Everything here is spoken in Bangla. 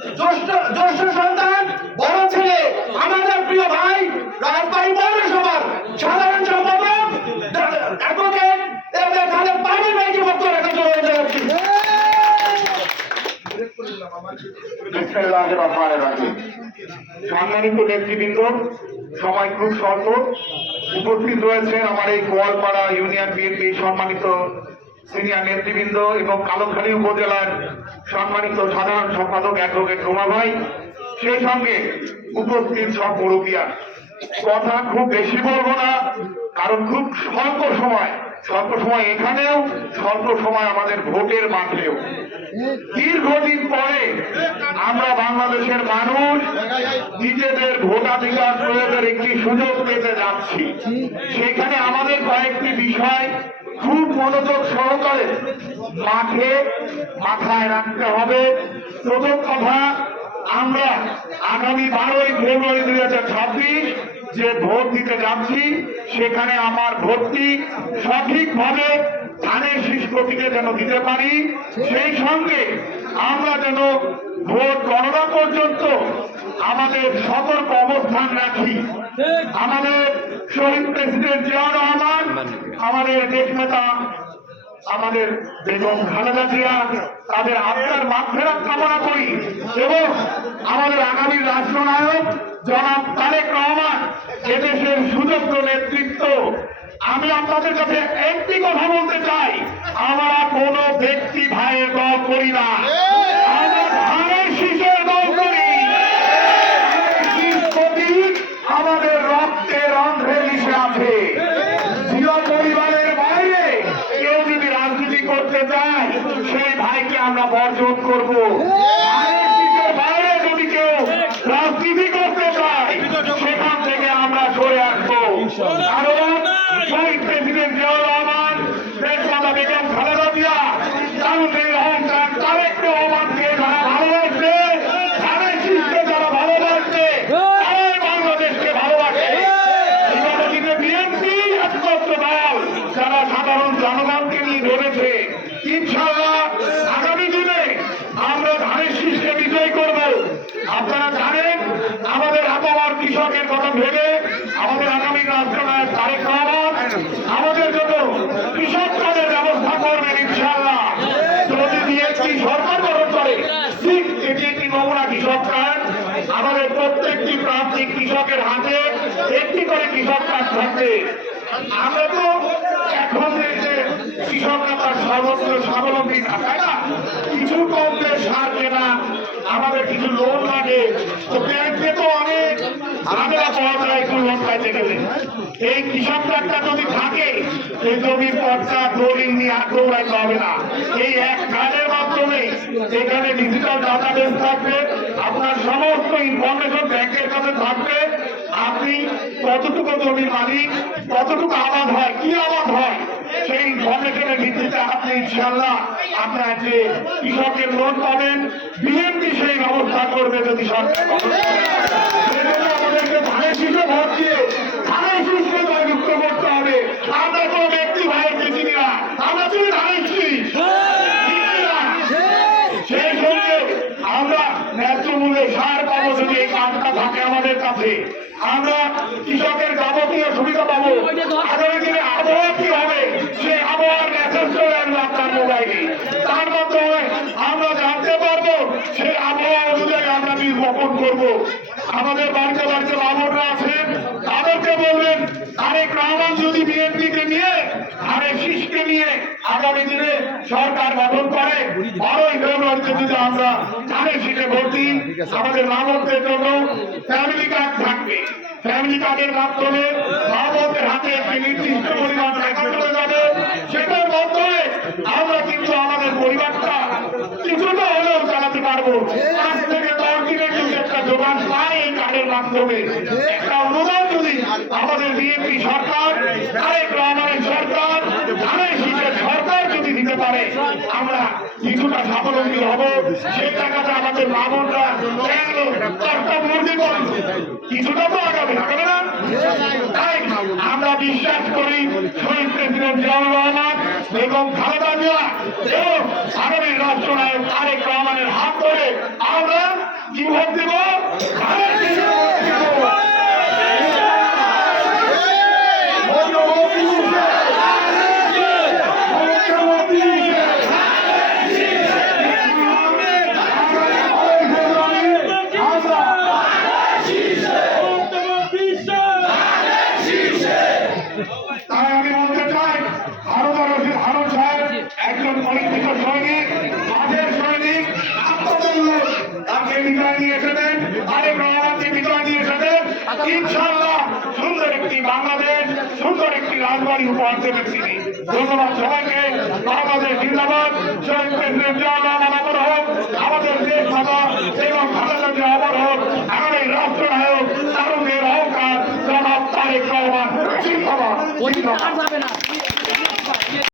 জ্যেষ্ঠ সন্তান বড় ছেলে আমাদের প্রিয় ভাই রাজবাড়ী পৌরসভার সাধারণ সম্পাদক অ্যাডভোকেট খালেদ পানির ভাইকে বক্তব্য রাখতে চলে যাচ্ছি। সম্মানিত নেতৃবৃন্দ, সময় খুব স্বল্প, উপস্থিত রয়েছেন আমার এই গোয়ালপাড়া ইউনিয়ন বিএনপি সম্মানিত সিনিয়র নেতৃবৃন্দ এবং কালোখালী উপজেলার সম্মানিত সাধারণ সম্পাদক অ্যাডভোকেট রোমা ভাই, সেই সঙ্গে উপস্থিত সব মুরব্বিয়া। কথা খুব বেশি বলবো না, কারণ খুব স্বল্প সময় এখানেও, স্বল্প সময় আমাদের ভোটের মাঠেও। দীর্ঘদিন পরে আমরা বাংলাদেশের মানুষ নিজেদের ভোটাধিকার প্রয়োগের একটি সুযোগ পেতে যাচ্ছি। সেখানে আমাদের কয়েকটি বিষয় খুব মনোযোগ সহকারে মাথায় রাখতে হবে। প্রথম কথা, আমরা আগামী 12ই ফেব্রুয়ারি 2026 যে ভোট দিতে যাচ্ছি, সেখানে আমার ভোটটি সঠিকভাবে ধানের শীষ প্রতীকে যেন দিতে পারি। সেই সঙ্গে আমরা যেন ভোট গণনা পর্যন্ত আমাদের সতর্ক অবস্থান রাখি। আমাদের শহীদ প্রেসিডেন্ট জিয়াউর রহমান, আমাদের দেশনেতা আমাদের বেগম খালেদা জিয়া, তাদের আত্মার মাগফিরাত কামনা করি এবং আমাদের আগামী রাষ্ট্রনায়ক জনাব তারেক রহমান, এদেশের সুযোগ্য নেতৃত্ব। আমি আপনাদের কাছে একটি কথা বলতে চাই, আমরা কোন ব্যক্তি ভাইয়ের দল করি না, আমরা ধানের শীষের দল করি। আমাদের রক্তে রন্ধ্রে মিশে আছে। জিয়া পরিবারের বাইরে কেউ যদি রাজনীতি করতে চায়, সেই ভাইকে আমরা বর্জন করব। বাইরে যদি কেউ রাজনীতি করতে চায়, সেখান থেকে আমরা সরে আসবো। কারণ শহীদ প্রেসিডেন্ট জিয়াউর রহমান, দেশমাতা বেগম খালেদা জিয়া, তারুণের অহংকার তারেক রহমানকে যারা ভালোবাসবে, ধানের শীষকে যারা ভালোবাসবে, তারাই বাংলাদেশকে ভালোবাসে। বিগতদিনে বিএনপি একমাত্র দল যারা সাধারণ জনগণকে নিয়ে ধরেছে। ইনশাআল্লাহ আগামী দিনে আমরা ধানের শীষকে বিজয় করব। আপনারা জানেন, আমাদের আপামর কৃষকের কথা ভেবে আমাদের আগামী রাষ্ট্রনায়ক তারেক রহমান আমাদের জন্য কৃষক কার্ডের ব্যবস্থা করবেন ইনশাআল্লাহ। যদি বিএনপি সরকার গঠন করে, ঠিক এটি একটি নমুনা কৃষক কার্ড। আমাদের প্রত্যেকটি প্রান্তিক কৃষকের হাতে একটি করে কৃষক কার্ড থাকবে। আমরা তো এখন যে কৃষকরা তার সর্বত্র স্বাবলম্বী না, তাই না? কিছু কমবে সার কেনা, আমাদের কিছু লোন লাগে, তো ব্যাংকে তো অনেক ঝামেলা পাওয়া যায় একটু লোন পাইতে গেলে। এই কৃষক কার্ডটা যদি থাকে, এই জমির পর্চা দলিল নিয়ে আর দৌড়াইতে হবে না। এই এক কার্ডের মাধ্যমে এখানে ডিজিটাল ডাটাবেস থাকবে, আপনার সমস্ত ইনফরমেশন ব্যাংকের কাছে থাকবে। আপনি কতটুকু জমির মালিক, কতটুকু আবাদ হয়, কি আবাদ হয়, সেই ইনফরমেশনের ভিত্তিতে আপনি ইনশাআল্লাহ আপনার যে কৃষকের লোন পাবেন। বিএনপি সেই ব্যবস্থা করবে যদি সরকার আমাদেরকে ধানের শীষে ভোট দিয়ে ধানের শীষকে জয়যুক্ত করতে হবে। আমরা কোনো ব্যক্তি ভাইকে চিনি না, আমরা চিনি ধানের শীষ। সেই সঙ্গে আমরা ন্যায্য মূল্যে সার পাবো যদি এই কাজটা থাকে আমাদের কাছে। আমরা কৃষকের যাবতীয় সুবিধা পাবো। আগামী দিনে আবহাওয়া কি হবে, সেই আবহাওয়ার মেসেজ চলে আসবে আপনার মোবাইলে। তার মাধ্যমে আমরা জানতে পারবো, সেই আবহাওয়া অনুযায়ী আমরা বীজ বপন করবো। আমাদের বাড়িতে বাড়িতে বাবররা আছেন, তাদেরকে বলবেন তারেক রহমান যদি বিএনপিকে নিয়ে, ধানের শীষকে নিয়ে আগামী দিনে সরকার গঠন করে, 12ই ফেব্রুয়ারিতে যদি আমরা ধানের শীষে ভোট দিই, আমাদের মানবদের জন্য ফ্যামিলি কার্ড থাকবে। ফ্যামিলি কার্ডের মাধ্যমে মানবদের হাতে একটি নির্দিষ্ট পরিমাণ টাকা চলে যাবে। সেটার মাধ্যমে আমরা কিন্তু আমাদের পরিবারটা কিছুটা হলেও চালাতে পারবো। 5 থেকে 10 দিনের যদি একটা যোগান পাই এই কার্ডের মাধ্যমে, একটা অনুদান যদি আমাদের বিএনপি সরকার, তারেক রহমানের সরকার, ধানের শীষের সরকার যদি দিতে পারে, আমরা কিছুটা স্বাবলম্বী হব। সেই টাকাটা আমাদের মামুনরা কিছুটা তো আগাবে না। তাই আমরা বিশ্বাস করি শহীদ প্রেসিডেন্ট জিয়াউর রহমান, বেগম খালেদা জিয়া এবং আগামী রাষ্ট্রনায়ক তারেক রহমানের হাত ধরে আমরা কি ভোট দেব? ধানের শীষে ভোট দেব। তাই আমি বলতে চাই হারুন সাহেব একজন পরিচিত সৈনিক, মাঠের সৈনিক, আত্মদল্য, তাকে বিজয় নিয়ে এসেছেন, আরেক রহমানকে বিজয় নিয়ে এসেছেন। ইনশাআল্লাহ সুন্দর একটি বাংলাদেশ, সুন্দর একটি রাজবাড়ি উপহার দেবেন তিনি। ধন্যবাদ সবাইকে। বাংলাদেশ জিন্দাবাদ। শহীদ প্রেসিডেন্ট জিয়াউর রহমান অমর হোক, আমাদের দেশ মাতা এবং খালেদা জিয়া অমর হোক, আমাদের রাষ্ট্রনায়ক তারুণের অহংকার জনাব তারেক রহমান জিন্দাবাদ।